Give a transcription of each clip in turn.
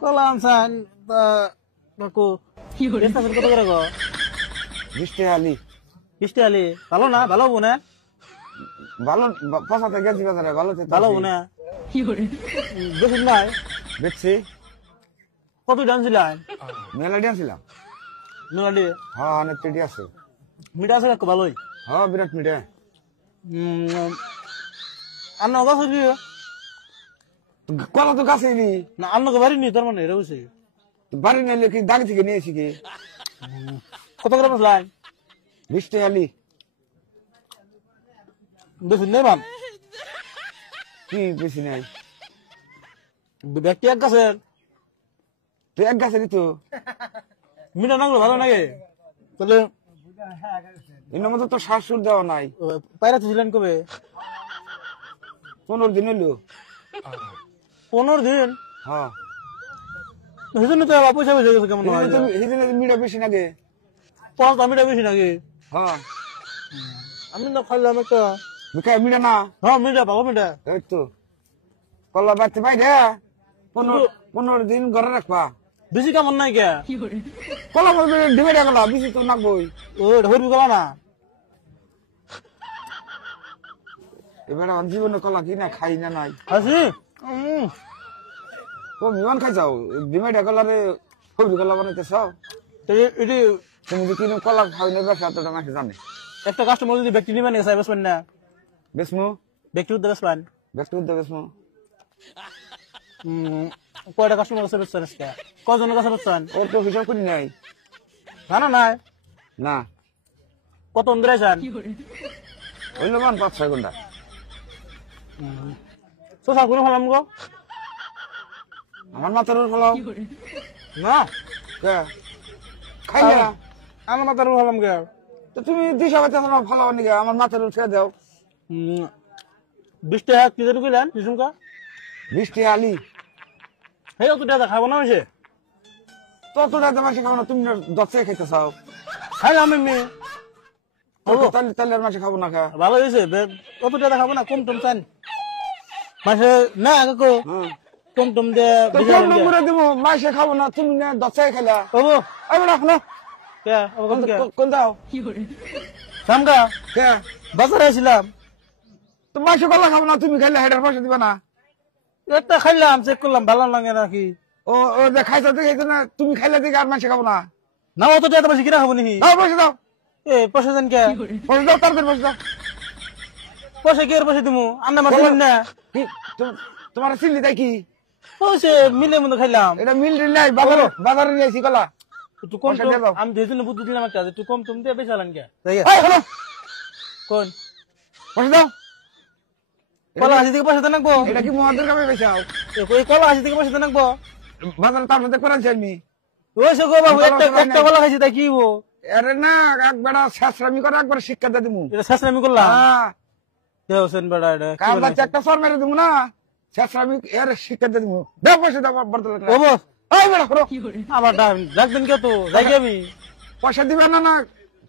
কলা আনছেন কাকু কত করে গো? 20 টাকা আলি। 20 টাকা আলি ভালো না? ভালো হবো না? ভালো 75 কেজি বাজারে ভালো ভালো হবো না? বেশি নাই বেচছি। কত ডানছিলেন? মেলাডি আনছিলাম। নোয়াডি হ্যাঁ অনেক টেডি আছে। মিঠা আছে কাকু ভালোই। হ্যাঁ বিরাট মিঠা। আন্না গাছ হইলি কলা তো গাছে নি না? আন্নাকে বাড়ি নি তার মানে এটা বুঝছি। বাড়ি নাইলে কি দাগ থেকে নিয়েছি কি? কত করে বসলেন? 20 টাকা আলি। বেশি নেই ভাব কি বেশি নাই? ব্যক্তি এক গাছের তুই এক গাছে দিত মিঠা নাগলো ভালো লাগে তাহলে এর মধ্যে তো শ্বাস সুর দেওয়া নাই। পায়রা ছিলেন কবে? 15 দিন হইলো। 15 দিন? হ্যাঁ সেজন্য তো আবার পয়সা বেশি গেছে কেমন হয়? হিদিনে মিঠা বেশি নাগে। পাঁচ মিঠা বেশি নাকি? হ্যাঁ আমি না খাইলাম একটা মিঠা না। হ্যাঁ মিঠা ভালো মিঠা। এই তো কলা বাড়তে পাই রে 15 দিন ঘরে রাখবা। বেশি কেমন নাই কে? কলা ঢেবে রাখলা বেশি তো নাকবই। ও হরবি গলা না? এবার আমার জীবনে কলা কি না খাই না নাই আসি ও বিমান খাই যাও ডিমাইডা কলারে হলুদ কলা বানাইতে চাও। এটি তুমি যে কিরকম কলা খাই না ব্যবসা তোটা মাসে জানে। একটা কাস্টমার যদি ব্যক্তি নিবেন এসে বেসবেন না? বেসমু ব্যক্তি উদ্যোগ বেসবেন? ব্যক্তি উদ্যোগ বেসমু। কয়টা কাস্টমার কাছে বেচছেন আজকে? কজনের কাছে বেচছেন? ওর তো হিসাব করি নাই। জানা নাই? না কত অন্দরে আছেন? হইল মান 5-6 ঘন্টা। সোসা কোনো হলাম গো আমার মাথার উপর ফলাও না কে খাই না। আমার মাথার উপর হলাম গে? তো তুমি দিশা পাইতে ফলাও নিকে আমার মাথার উপর ছেড়ে দাও। 20 টাকা কি যেন কইলেন কিসুমকা? 20 টাকা আলি। হেই অত টাকা খাবো না হয়েছে? ততটা তো মাসে খাবো না। তুমি 10 টাকা খাইতে চাও। খাইলাম এমনি তাহলে তাহলে আর মাসে খাবো না খা। ভালো হয়েছে। অত টাকা খাবো না, কম টম চান মাসে না কাকু? কম টম দিয়ে দিব মাসে খাবো না। তুমি না 10 টাকা খাইলা। বাবু এই বেটা শোনো কোন দাও সামগা কে বাজারে আসছিলাম তো মাসে কলা খাবো না। তুমি খাইলে হেডার পয়সা দিবা না। একটা খাইলাম চেক করলাম ভালো লাগে নাকি। ও ও যে খাইছো দেখে না তুমি খাইলে দেখে আর মাসে খাবো না। না অত টাকা বেশি কিনা খাবো নাকি? দাও পয়সা দাও। এ পয়সা দেন কে? পয়সা দাও তারপর পয়সা দাও। পয়সা কি আর পয়সা দিমু? আমরা মাসে না কি তোমার চিল্লি তাই কি? পয়সা মিলে মতো খাইলাম। এটা মিল নাই বাজারে বাজারে নিয়েছি কলা। একটু কম পয়সা দিয়ে দাও। আমি যেই জন্য বুদ্ধি দিলাম একটা একটু কম তুমি দিয়ে বেশি আলান কে? এই শোনো কোন পয়সা দাও। কলা হাসি থেকে পয়সা দেন নাকবো? এটা কি মহাদের কামে বেচাও? ওই কলা হাসি থেকে পয়সা দেন নাকবো? বাজারে তার মধ্যে করাচ্ছি আমি। ওই সে গো বাবু একটা কলা খাইছি তাই কি হবো? আরে না একবার শেষরামি করে একবার শিক্ষা দিয়ে দিমু। এটা শেষ আমি করলাম। হ্যাঁ হোসেন বেড়া এটা কাল বাচ্চা একটা সর মেরে দিমু না। শেষরামি এর শিক্ষা দিয়ে দিমু। দাও পয়সা দাও বর্তমান। ও বস এই বেটা করো আবার ডাকবেন কে? তো যাই আমি পয়সা দিবে না না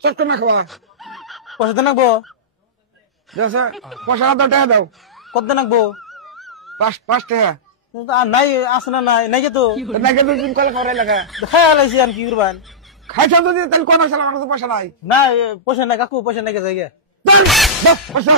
চট্ট না খাওয়া। পয়সা দেন নাকবো? পয়সা দাও টাকা দাও। কত দেন নাকবো? 5 টাকা আর নাই আছে না? নাই নাই তো নাকি দুদিন কলে খাওয়ার লাগা খাই আলাইছি আর কি করবেন? খাইছ যদি তাহলে কোন আসলে আমার কাছে পয়সা নাই। না পয়সা নাই কাকু, পয়সা নাই কে জায়গা দাও পয়সা।